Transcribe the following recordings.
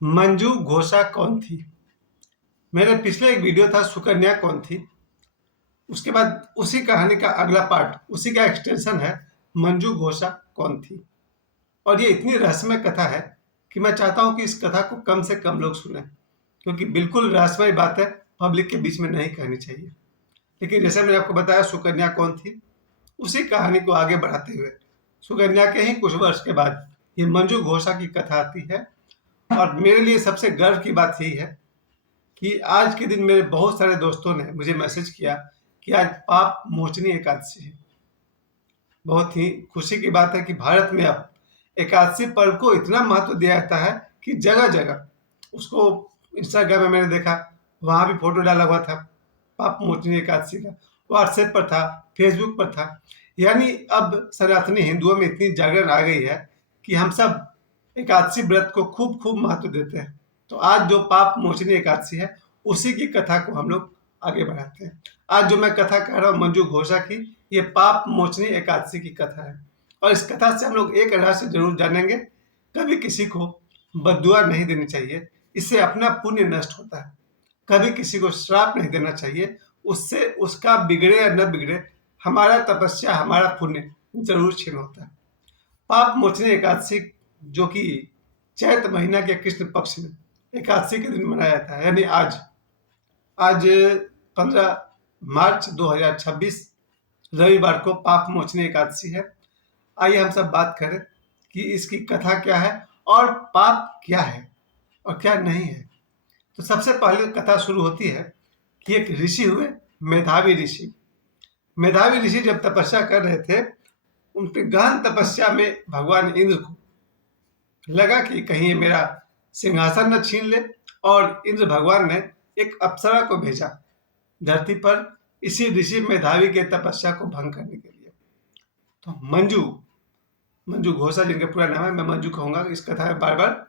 मंजू घोषा कौन थी? मेरे पिछले एक वीडियो था सुकन्या कौन थी। उसके बाद उसी कहानी का अगला पार्ट, उसी का एक्सटेंशन है मंजू घोषा कौन थी। और ये इतनी रहस्यमय कथा है कि मैं चाहता हूं कि इस कथा को कम से कम लोग सुने, क्योंकि बिल्कुल रहस्यमय बातें पब्लिक के बीच में नहीं कहनी चाहिए। लेकिन जैसे मैंने आपको बताया सुकन्या कौन थी, उसी कहानी को आगे बढ़ाते हुए सुकन्या के ही कुछ वर्ष के बाद ये मंजू घोषा की कथा आती है। और मेरे लिए सबसे गर्व की बात यही है कि आज के दिन मेरे बहुत सारे दोस्तों ने मुझे मैसेज किया कि आज पाप मोचनी एकादशी है। बहुत ही खुशी की बात है कि भारत में अब एकादशी पर्व को इतना महत्व दिया जाता है कि जगह जगह उसको, इंस्टाग्राम में मैंने देखा, वहाँ भी फोटो डाला हुआ था पाप मोचनी एकादशी का, व्हाट्सएप पर था, फेसबुक पर था। यानी अब सनातनी हिंदुओं में इतनी जागरण आ गई है कि हम सब एकादशी व्रत को खूब खूब महत्व देते हैं। तो आज जो पाप मोचनी एकादशी है, उसी की कथा को हम लोग आगे बढ़ाते हैं। आज जो मैं कथा कह रहा हूँ मंजू घोषा की, ये पाप मोचनी एकादशी की कथा है। और इस कथा से हम लोग एक रहस्य जरूर जानेंगे, कभी किसी को बद्दुआ नहीं देनी चाहिए, इससे अपना पुण्य नष्ट होता है। कभी किसी को श्राप नहीं देना चाहिए, उससे उसका बिगड़े या न बिगड़े हमारा तपस्या, हमारा पुण्य जरूर क्षीण होता है। पाप मोचनी एकादशी जो कि चैत महीना के कृष्ण पक्ष में एकादशी के दिन मनाया जाता है, यानी आज आज 15 मार्च 2026 रविवार को पाप मोचनी एकादशी है। आइए हम सब बात करें कि इसकी कथा क्या है और पाप क्या है और क्या नहीं है। तो सबसे पहले कथा शुरू होती है कि एक ऋषि हुए, मेधावी ऋषि। मेधावी ऋषि जब तपस्या कर रहे थे, उनकी गहन तपस्या में भगवान इंद्र को लगा कि कहीं ये मेरा सिंहासन न छीन ले, और इंद्र भगवान ने एक अप्सरा को भेजा धरती पर इसी ऋषि मेधावी के तपस्या को भंग करने के लिए। तो मंजू मंजू घोषा जिनका पूरा नाम है, मैं मंजू कहूंगा इस कथा में बार बार,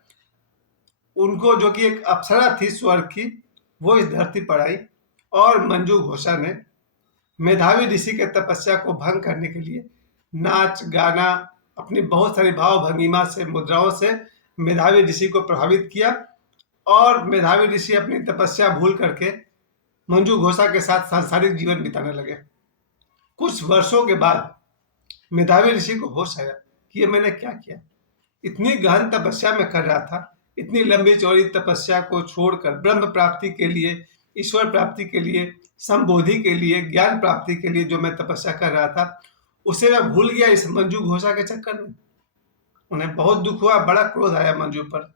उनको जो कि एक अप्सरा थी स्वर्ग की, वो इस धरती पर आई। और मंजू घोषा ने मेधावी ऋषि के तपस्या को भंग करने के लिए नाच गाना, अपनी बहुत सारी भाव भंगिमा से, मुद्राओं से मेधावी ऋषि को प्रभावित किया। और मेधावी ऋषि अपनी तपस्या भूल करके मंजू घोषा के साथ सांसारिक जीवन बिताने लगे। कुछ वर्षों के बाद मेधावी ऋषि को होश आया कि ये मैंने क्या किया। इतनी गहन तपस्या में कर रहा था, इतनी लंबी चौड़ी तपस्या को छोड़कर ब्रह्म प्राप्ति के लिए, ईश्वर प्राप्ति के लिए, संबोधि के लिए, ज्ञान प्राप्ति के लिए जो मैं तपस्या कर रहा था, उसे मैं भूल गया इस मंजू घोषा के चक्कर में। उन्हें बहुत दुख हुआ, बड़ा क्रोध आया मंजू पर।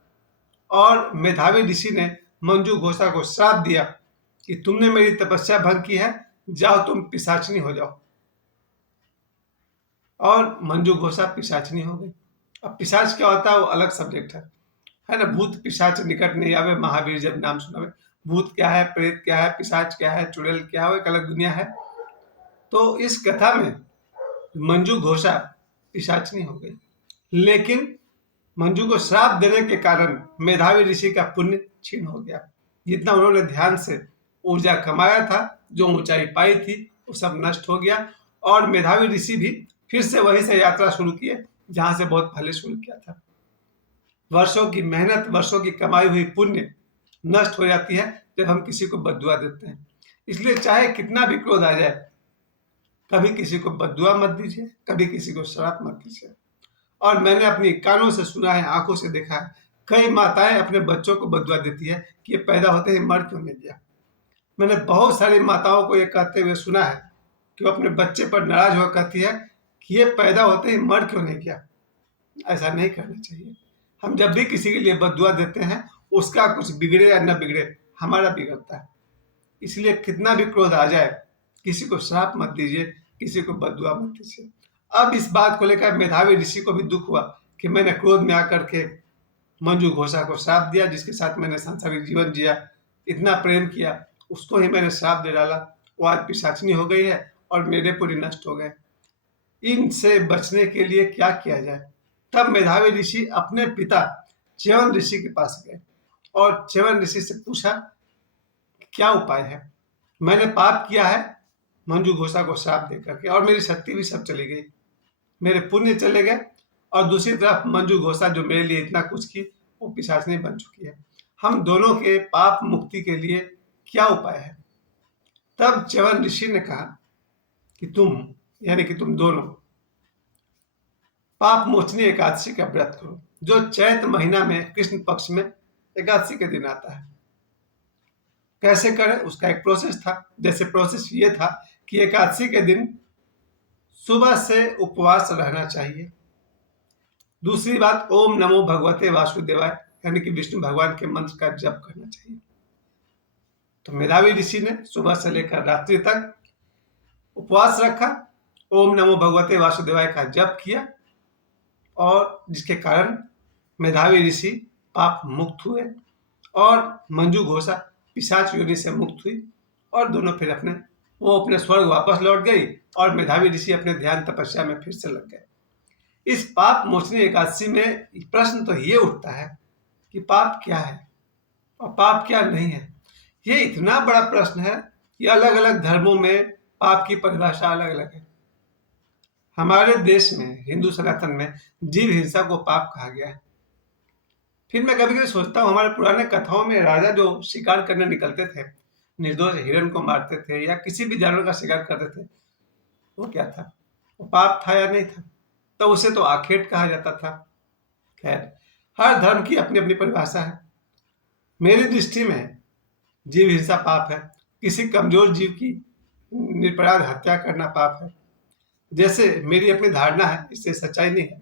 और मेधावी ऋषि ने मंजू घोषा को श्राप दिया कि तुमने मेरी तपस्या भंग की है, जाओ तुम पिशाचनी हो जाओ। और मंजू घोषा पिशाचनी हो गई। अब पिशाच क्या होता है वो अलग सब्जेक्ट है ना। भूत पिशाच निकट नहीं आवे, महावीर जब नाम सुनावे। भूत क्या है, प्रेत क्या है, पिशाच क्या है, चुड़ैल क्या है, वो एक अलग दुनिया है। तो इस कथा में मंजू घोषा पिशाचनी हो गई, लेकिन मंजू को श्राप देने के कारण मेधावी ऋषि का पुण्य क्षीण हो गया। जितना उन्होंने ध्यान से ऊर्जा कमाया था, जो ऊंचाई पाई थी, वो सब नष्ट हो गया। और मेधावी ऋषि भी फिर से वहीं से यात्रा शुरू किए जहां से बहुत पहले शुरू किया था। वर्षों की मेहनत, वर्षों की कमाई हुई पुण्य नष्ट हो जाती है जब हम किसी को बद्दुआ देते हैं। इसलिए चाहे कितना भी क्रोध आ जाए, कभी किसी को बद्दुआ मत दीजिए, कभी किसी को श्राप मत दीजिए। और मैंने अपनी कानों से सुना है, आंखों से देखा है, कई माताएं अपने बच्चों को बद्दुआ देती है कि ये पैदा होते ही मर क्यों नहीं गया। मैंने बहुत सारी माताओं को ये कहते हुए सुना है कि वो अपने बच्चे पर नाराज होकर कहती है कि ये पैदा होते ही मर क्यों नहीं गया। ऐसा नहीं करना चाहिए। हम जब भी किसी के लिए बद्दुआ देते हैं, उसका कुछ बिगड़े या न बिगड़े, हमारा बिगड़ता है। इसलिए कितना भी क्रोध आ जाए, किसी को श्राप मत दीजिए, किसी को बद्दुआ मत दीजिए। अब इस बात को लेकर मेधावी ऋषि को भी दुख हुआ कि मैंने क्रोध में आकर के मंजू घोषा को श्राप दिया, जिसके साथ मैंने सांसारिक जीवन जिया, इतना प्रेम किया, उसको ही मैंने श्राप दे डाला। वो आज पिशाचनी हो गई है और मेरे पुण्य नष्ट हो गए। इनसे बचने के लिए क्या किया जाए। तब मेधावी ऋषि अपने पिता च्यवन ऋषि के पास गए और च्यवन ऋषि से पूछा क्या उपाय है। मैंने पाप किया है मंजू घोषा को श्राप दे करके, और मेरी शक्ति भी सब चली गई, मेरे पुण्य चले गए, और दूसरी तरफ मंजू घोषा जो मेरे लिए इतना कुछ की, वो पिशाचिनी बन चुकी है। हम दोनों के पाप मुक्ति के लिए क्या उपाय है? तब च्यवन ऋषि ने कहा कि तुम दोनों पाप मोचनी एकादशी का व्रत करो, जो चैत महीना में कृष्ण पक्ष में एकादशी के दिन आता है। कैसे करें, उसका एक प्रोसेस था। जैसे प्रोसेस ये था कि एकादशी के दिन सुबह से उपवास रहना चाहिए। दूसरी बात, ओम नमो भगवते वासुदेवाय यानी कि विष्णु भगवान के मंत्र का जप करना चाहिए। तो मेधावी ऋषि ने सुबह से लेकर रात्रि तक उपवास रखा, ओम नमो भगवते वासुदेवाय का जप किया, और जिसके कारण मेधावी ऋषि पाप मुक्त हुए और मंजू घोषा पिशाच योनि से मुक्त हुई, और दोनों फिर अपने स्वर्ग वापस लौट गई, और मेधावी ऋषि अपने ध्यान तपस्या में फिर से लग गए। इस पाप मोचनी एकादशी में प्रश्न तो ये उठता है कि पाप क्या है और पाप क्या नहीं है। ये इतना बड़ा प्रश्न है कि अलग अलग धर्मों में पाप की परिभाषा अलग अलग है। हमारे देश में, हिंदू सनातन में, जीव हिंसा को पाप कहा गया है। फिर मैं कभी कभी सोचता हूँ, हमारे पुराने कथाओं में राजा जो शिकार करने निकलते थे, निर्दोष हिरण को मारते थे या किसी भी जानवर का शिकार करते थे, वो क्या था? वो पाप था या नहीं था? तो उसे तो आखेट कहा जाता था। खैर, हर धर्म की अपनी अपनी परिभाषा है। मेरी दृष्टि में जीव हिंसा पाप है। किसी कमजोर जीव की निरपराध हत्या करना पाप है। जैसे मेरी अपनी धारणा है, इससे सच्चाई नहीं है,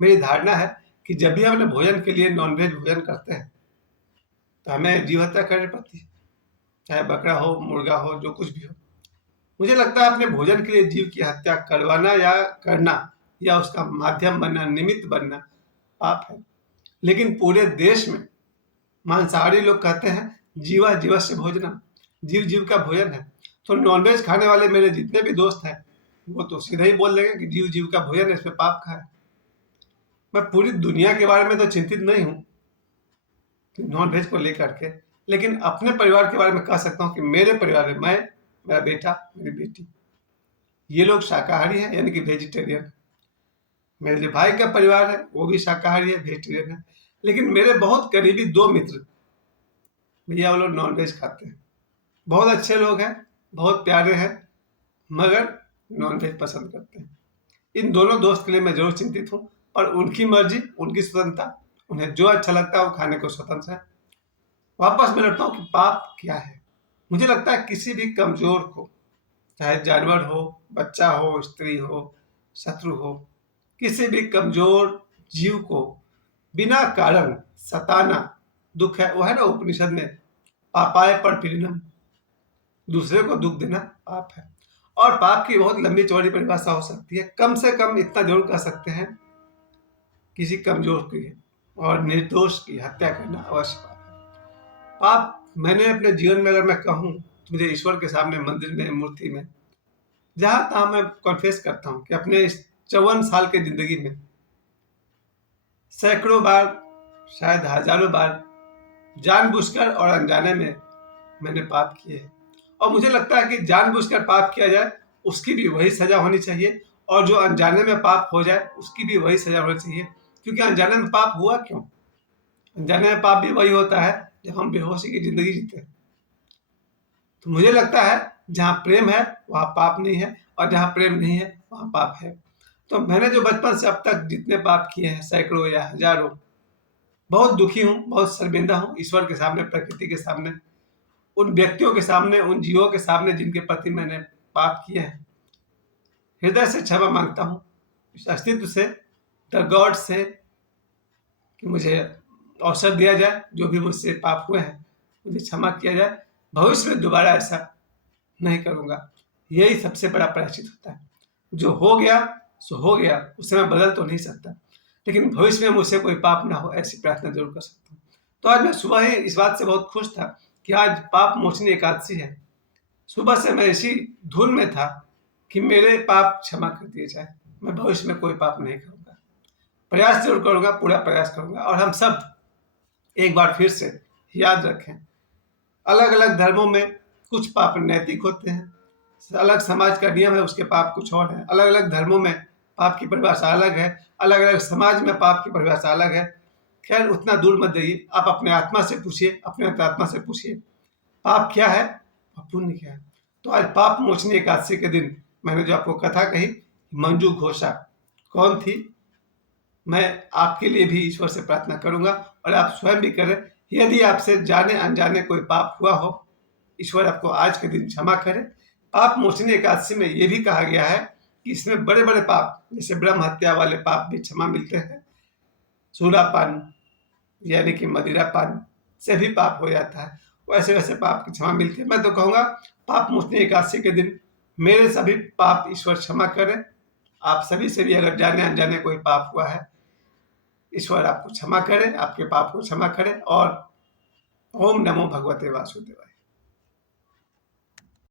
मेरी धारणा है कि जब भी हम अपने भोजन के लिए नॉनवेज भोजन करते हैं तो हमें जीव हत्या करनी पड़ती है, चाहे बकरा हो, मुर्गा हो, जो कुछ भी हो। मुझे लगता है अपने भोजन के लिए जीव की हत्या करवाना या करना या उसका माध्यम बनना, निमित्त बनना पाप है। लेकिन पूरे देश में मांसाहारी लोग कहते हैं जीवा जीवस्य भोजनम, जीव जीव का भोजन है। तो नॉनवेज खाने वाले मेरे जितने भी दोस्त हैं वो तो सीधा ही बोल देंगे कि जीव जीव का भोजन है, इसमें पाप कहाँ है। मैं पूरी दुनिया के बारे में तो चिंतित नहीं हूँ नॉनवेज को लेकर के, लेकिन अपने परिवार के बारे में कह सकता हूँ कि मेरे परिवार में मैं, मेरा बेटा, मेरी बेटी, ये लोग शाकाहारी हैं, यानी कि वेजिटेरियन। मेरे जो भाई का परिवार है वो भी शाकाहारी है, वेजिटेरियन है। लेकिन मेरे बहुत करीबी 2 मित्र, भैया वो लोग नॉनवेज खाते हैं। बहुत अच्छे लोग हैं, बहुत प्यारे हैं, मगर नॉनवेज पसंद करते हैं। इन दोनों दोस्त के लिए मैं जरूर चिंतित हूँ, और उनकी मर्जी, उनकी स्वतंत्रता, उन्हें जो अच्छा लगता है वो खाने को स्वतंत्र है। वापस मैं लौटता हूँ कि पाप क्या है। मुझे लगता है किसी भी कमजोर को, चाहे जानवर हो, बच्चा हो, स्त्री हो, शत्रु हो, किसी भी कमजोर जीव को बिना कारण सताना दुख है। वो है ना उपनिषद में, पापाय पर पीड़नम, दूसरे को दुख देना पाप है। और पाप की बहुत लंबी चौड़ी परिभाषा हो सकती है। कम से कम इतना जरूर कह सकते हैं, किसी कमजोर की और निर्दोष की हत्या करना अवश्य पाप है। पाप मैंने अपने जीवन में, अगर मैं कहूँ तो मुझे ईश्वर के सामने, मंदिर में, मूर्ति में, जहाँ तहाँ मैं कॉन्फेस करता हूँ कि अपने इस 54 साल की जिंदगी में सैकड़ों बार, शायद हजारों बार, जानबूझकर और अनजाने में मैंने पाप किए हैं। और मुझे लगता है कि जानबूझकर पाप किया जाए उसकी भी वही सजा होनी चाहिए, और जो अनजाने में पाप हो जाए उसकी भी वही सजा होनी चाहिए। क्योंकि अनजाने में पाप हुआ क्यों? अनजाने में पाप भी वही होता है जब हम बेहोशी की जिंदगी जीते हैं। तो मुझे लगता है जहाँ प्रेम है वहाँ पाप नहीं है, और जहाँ प्रेम नहीं है वहाँ पाप है। तो मैंने जो बचपन से अब तक जितने पाप किए हैं, सैकड़ों या हजारों, बहुत दुखी हूँ, बहुत शर्मिंदा हूँ ईश्वर के सामने, प्रकृति के सामने, उन व्यक्तियों के सामने, उन जीवों के सामने जिनके प्रति मैंने पाप किए हैं। हृदय से क्षमा मांगता हूँ, इस अस्तित्व से, द गॉड से, कि मुझे अवसर दिया जाए, जो भी मुझसे पाप हुए हैं मुझे क्षमा किया जाए। भविष्य में दोबारा ऐसा नहीं करूँगा। यही सबसे बड़ा प्रायश्चित होता है। जो हो गया सो हो गया, उसे मैं बदल तो नहीं सकता, लेकिन भविष्य में मुझसे कोई पाप ना हो, ऐसी प्रार्थना जरूर कर सकता हूँ। तो आज मैं सुबह ही इस बात से बहुत खुश था कि आज पाप मोचनी एकादशी है। सुबह से मैं इसी धुन में था कि मेरे पाप क्षमा कर दिए जाए, मैं भविष्य में कोई पाप नहीं करूँगा। प्रयास जरूर करूँगा, पूरा प्रयास करूँगा। और हम सब एक बार फिर से याद रखें, अलग अलग धर्मों में कुछ पाप नैतिक होते हैं, अलग समाज का नियम है, उसके पाप कुछ और है। अलग अलग धर्मों में पाप की परिभाषा अलग है, अलग अलग समाज में पाप की परिभाषा अलग है। खैर उतना दूर मत जाइए, आप अपने आत्मा से पूछिए, अपने अंतरात्मा से पूछिए पाप क्या है और पुण्य क्या है। तो आज पाप मोचनी एकादशी के दिन मैंने जो आपको कथा कही, मंजू घोषा कौन थी, मैं आपके लिए भी ईश्वर से प्रार्थना करूंगा और आप स्वयं भी करें। यदि आपसे जाने अनजाने कोई पाप हुआ हो, ईश्वर आपको आज के दिन क्षमा करे। पाप मोचनी एकादशी में यह भी कहा गया है कि इसमें बड़े बड़े पाप जैसे ब्रह्म हत्या वाले पाप भी क्षमा मिलते हैं, सूरापान यानी कि मदिरा पान से भी पाप हो जाता है, वैसे वैसे पाप की क्षमा मिलती है। मैं तो कहूँगा पाप मोचनी एकादशी के दिन मेरे सभी पाप ईश्वर क्षमा करें। आप सभी से भी अगर जाने अनजाने कोई पाप हुआ है, ईश्वर आपको क्षमा करे, आपके पाप को क्षमा करे। और ओम नमो भगवते वासुदेवाय।